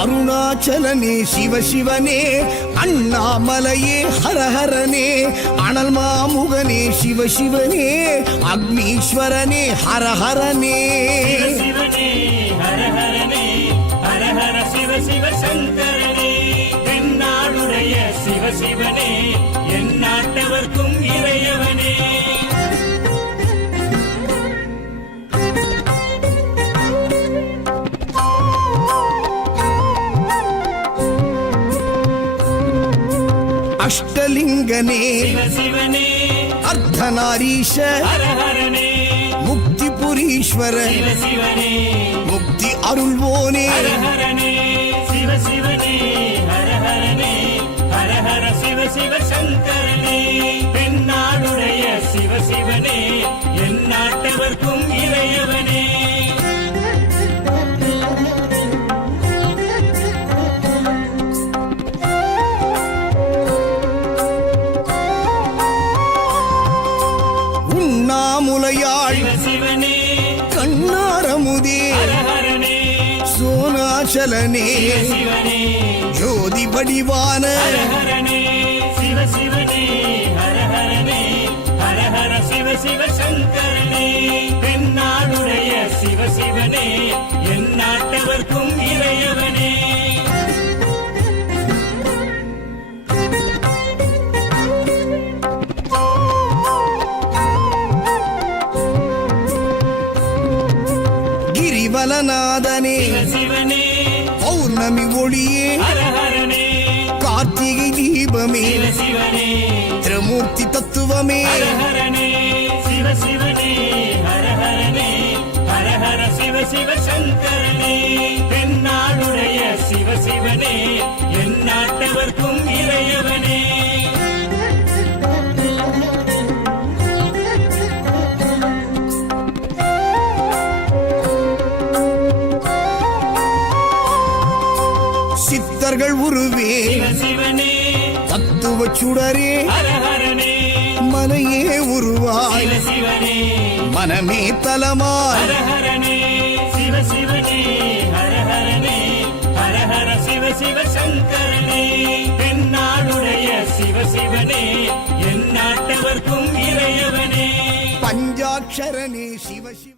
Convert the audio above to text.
அருணாச்சலனே சிவசிவனே, அண்ணாமலையே ஹரஹரனே, அனல் மாமுகனே சிவசிவனே, அக்னீஸ்வரனே ஹரஹரனே. சிவசிவனே ஹரஹரனே, ஹரஹர சிவ சிவ சங்கரனே, தென்னாடுடைய சிவசிவனே, என் நாட்டவர்க்கும் இறையவனே. அஷ்டலிங்கனே சிவசிவனே, அர்த்தநாரீஷ ஹரஹரனே, முக்திபுரீஸ்வர சிவசிவனே, முக்தி அருள்வோனே. ஹரஹரனே சிவசிவனே, ஹரஹரனே, ஹரஹர சிவ சிவ சங்கரனே, தென்னாடுடைய சிவசிவனே, என் நாட்டவர்க்கும் இறையவனே. உண்ணாமுலையாள் சிவசிவனே, கண்ணாரமுதே ஹரஹரனே, சோனாச்சலனே சிவசிவனே, ஜோதி வடிவான ஹரஹரனே சிவசிவனே, ஹரஹரனே, ஹரஹர சிவ சிவ சங்கரனே, தென்னாடுடைய சிவசிவனே, என் நாட்டவர்க்கும் இறையவனே. கிரிவலநாதனே சிவசிவனே, பௌர்ணமி ஒளியே ஹரஹரனே, கார்த்திகை தீபமே சிவசிவனே, திரமூர்த்தி தத்துவமே. ஹரஹரனே சிவசிவனே, ஹரஹரனே, ஹரஹர சிவ சிவ சங்கரனே, தென்னாடுடைய சிவசிவனே, என் நாட்டவர்க்கும் இறையவனே. சித்தர்கள் உருவே சிவசிவனே, தத்துவ சுடரே ஹரஹரனே, மனையே உருவாய் சிவசிவனே, மனமே தலமாய். ஹரஹரனே சிவசிவனே, ஹரஹரனே, ஹரஹர சிவ சிவ சங்கரனே, தென்னாடுடைய சிவசிவனே, என் நாட்டவர்க்கும் இறையவனே. பஞ்சாட்சரனே சிவசிவ